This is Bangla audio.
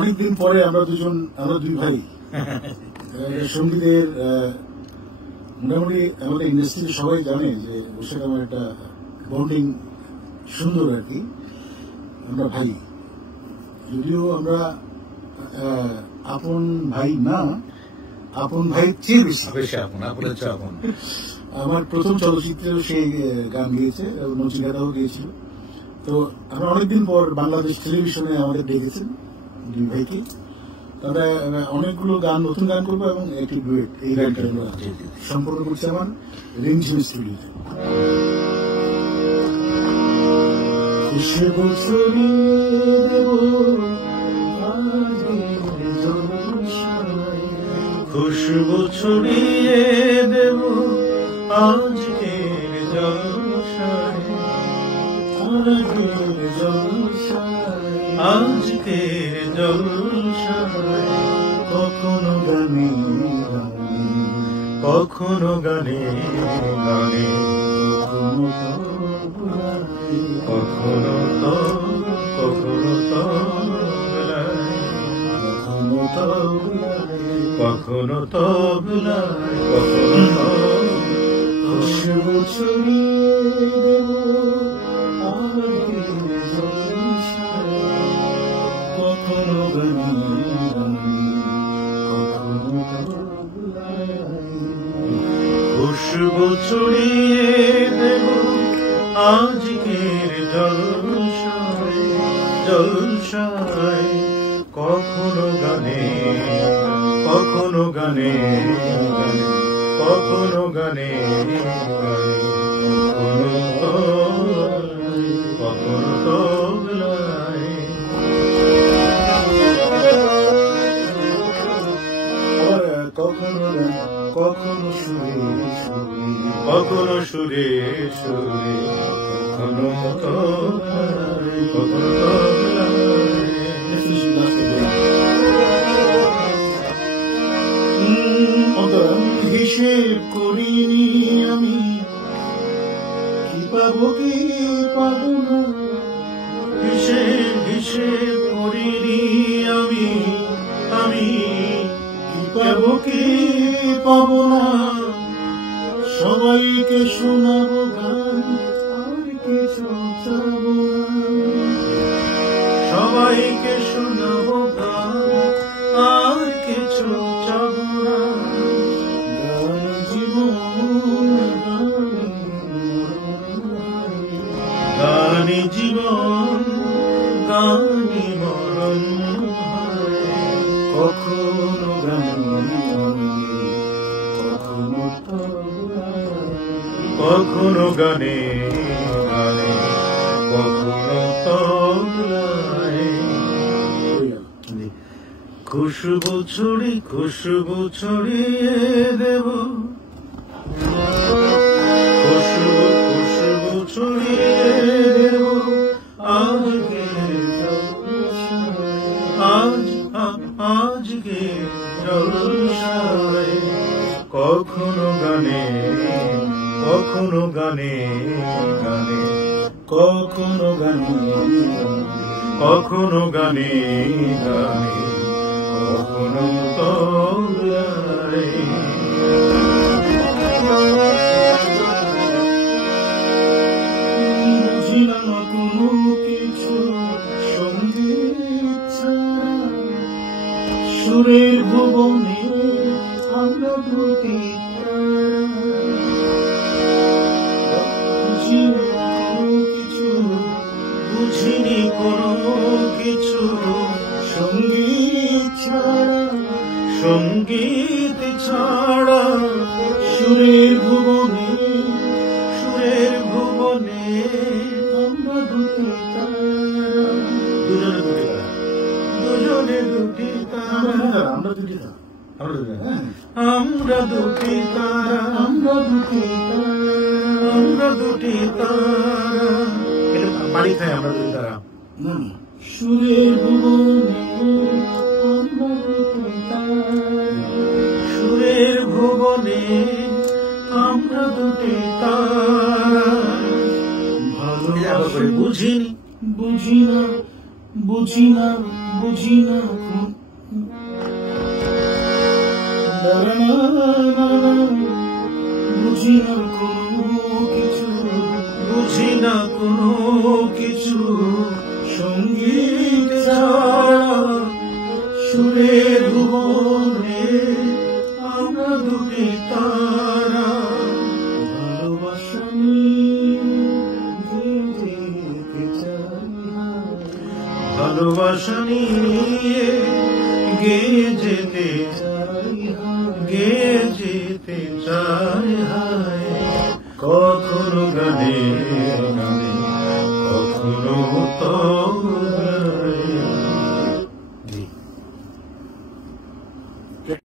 অনেকদিন পরে আমরা দুই ভাই সঙ্গীতের মোটামুটি আমাদের ইন্ডাস্ট্রিতে সবাই জানে যে ওর সাথে আমার একটা বন্ডিং সুন্দর আর কি। আমরা ভাই, যদিও আমরা আপন ভাই না, আপন ভাই চেয়ে বেশি আপন। আমার প্রথম চলচ্চিত্রেও সেই গান গিয়েছে, নচিকাতাও গিয়েছিল। তো আমরা অনেকদিন পর বাংলাদেশ টেলিভিশনে আমাদের ডেকেছেন দুই ভাইকে। আমরা অনেকগুলো গান, নতুন গান করবো এবং একটি ডুয়েট, এই গানটা আমরা সম্পন্ন করছি আমার রিমঝিম স্টুডিওতে। খুশবু ছড়িয়ে দেব আজকের জলসায়, আজকের জলসায়। কখনো গানে কখনো গানে গানে, কখনো তো কখনো তো কখনো তো ভুলায়, কখনো খুশবু ছড়িয়ে দেব কখনো গানে খুশবু ছড়িয়ে দেব আজকের জলসায়, জলসায়। কখনো গানে কখনো গানে গানে, কখনো গানে গানে, কখনো তো ভুলায়। কখনো সুরে সুরে, কখনো সুরে সুরে, কখনো তো কখনো তো হিসেব করিনি আমি, কি পাবো কি পাবো না। হিসেব করিনি আমি, আমি কি পাবো কি পাবো না। সবাইকে শোনাবো গান, আর কিছু চাবো না। সবাইকে শোনাবো গান, আর কিছু চাবো না। গানে জীবন, গানে মরণ। কখনো গানে কখনো গানে গানে, কখনো তবলায়। খুশবু ছড়ি খুশবু ছড়িয়ে দেব, খুশবু খুশবু ছড়িয়ে দেব আজকের আজকের জলসায়। কখনো গানে কখনো গানে গানে, কখনো গানে কখনো গানে গানে, কখনো তবলায়। বুঝিলাম কোনো কিছু সঙ্গীত ছাড়া, সুরের ভুবনে আমরা দুটি বুঝিনি কোনো কিছু সঙ্গীত ছাড়া, সঙ্গীত ছাড়া। সুরের ভুবনে আমরা দুটি তারা, দুজনে দুটি তারা, আমরা দুটি তারা, আমরা দুটি তারা, আমরা দুটি তারা, আমরা দুটি তারা। এটা বাড়ি খায় আমরা দুটি তারা। সুরের ভুবনে আমরা দুটি তারা, সুরের ভুবনে আমরা দুটি তারা। ভালো বুঝিনি বুঝি না বুঝি না বুঝি না কোনো কিছু সঙ্গীত ছাড়া সুরের ভুবনে আমরা দুটি তারা ভালোবাসা নিয়ে গেয়ে যেতে চাই হায় কখনো গানে কখনো তো